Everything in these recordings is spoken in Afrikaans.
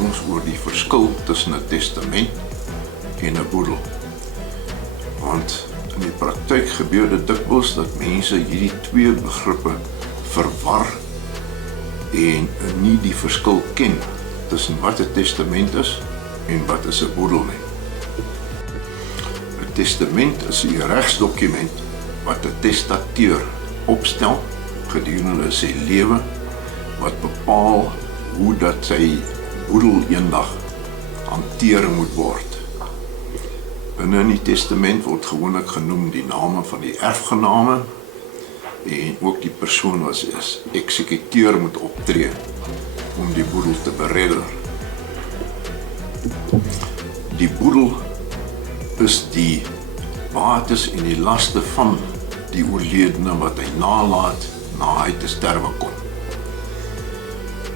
besprekings oor die verskil tussen 'n testament en 'n boedel. Want in die praktyk gebeur dit dikwels dat mense hierdie twee begrippe verwar en nie die verskil ken tussen wat 'n testament is en wat is 'n boedel nie. 'n Testament is 'n regsdokument wat 'n testateur opstel gedurende sy lewe wat bepaal hoe dat sy boedel eendag hanteer moet word. Binne in die testament word gewoonlik genoem die name van die erfgename en ook die persoon wat as eksekuteur moet optree om die boedel te beredder. Die boedel is die bates en die laste van die oorledene wat hy nalaat na hy te sterwe kom.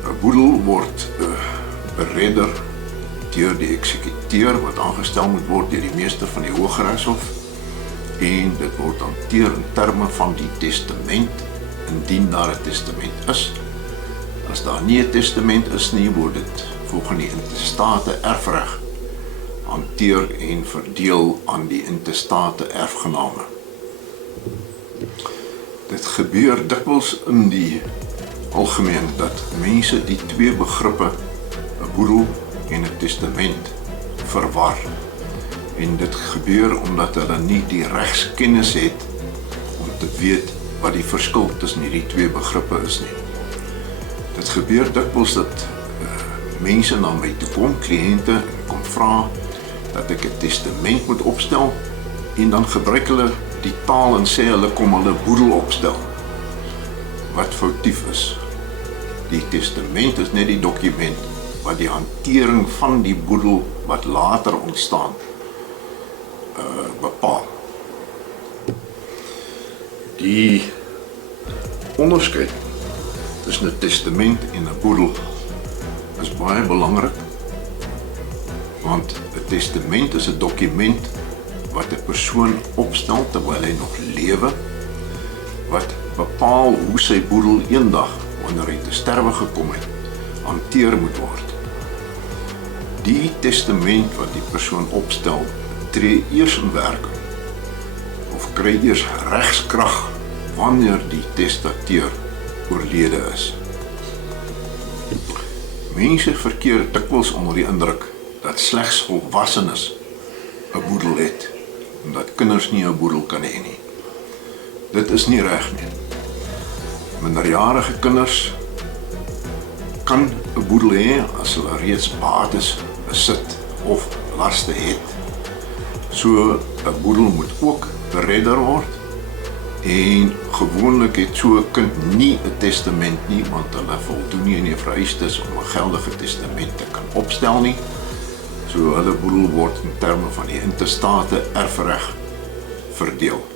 'n Boedel word beredder deur die eksekuteur wat aangestel moet word deur die meester van die Hooggeregshof en dit word hanteer in terme van die testament indien daar 'n testament is. As daar nie 'n testament is nie, word dit volgens die intestate erfreg hanteer en verdeel aan die intestate erfgename. Dit gebeur dikwels in die algemeen dat mense die twee begrippe, 'n boedel en 'n testament, verwar. En dit gebeur omdat hulle nie die regskennis het om te weet wat die verskil tussen hierdie twee begrippe is nie. Dit gebeur dikwels dat mense na my toe kom, kliënte, en kom vra dat ek 'n testament moet opstel en dan gebruik hulle die taal en sê hulle kom hulle boedel opstel. Wat foutief is. Die testament is net die dokument wat die hantering van die boedel wat later ontstaan bepaal. Die onderskeid tussen 'n testament en 'n boedel is baie belangrik, want 'n testament is 'n dokument wat 'n persoon opstel terwyl hy nog lewe, wat bepaal hoe sy boedel eendag, wanneer hy te sterwe gekom het, hanteer moet word. Die testament wat die persoon opstel, tree eers in werking, of kry eers regskrag wanneer die testateur oorlede is. Mense verkeer dikwels onder die indruk dat slegs volwassenes 'n boedel het, en dat kinders nie 'n boedel kan hê nie. Dit is nie reg nie. Minderjarige kinders kan 'n boedel hê as hulle reeds bates besit of laste het. So 'n boedel moet ook beredder word en gewoonlik het so 'n kind nie 'n testament nie, want hulle voldoen nie aan die vereistes om 'n geldige testament te kan opstel nie. So hulle boedel word in terme van die intestate erfreg verdeel.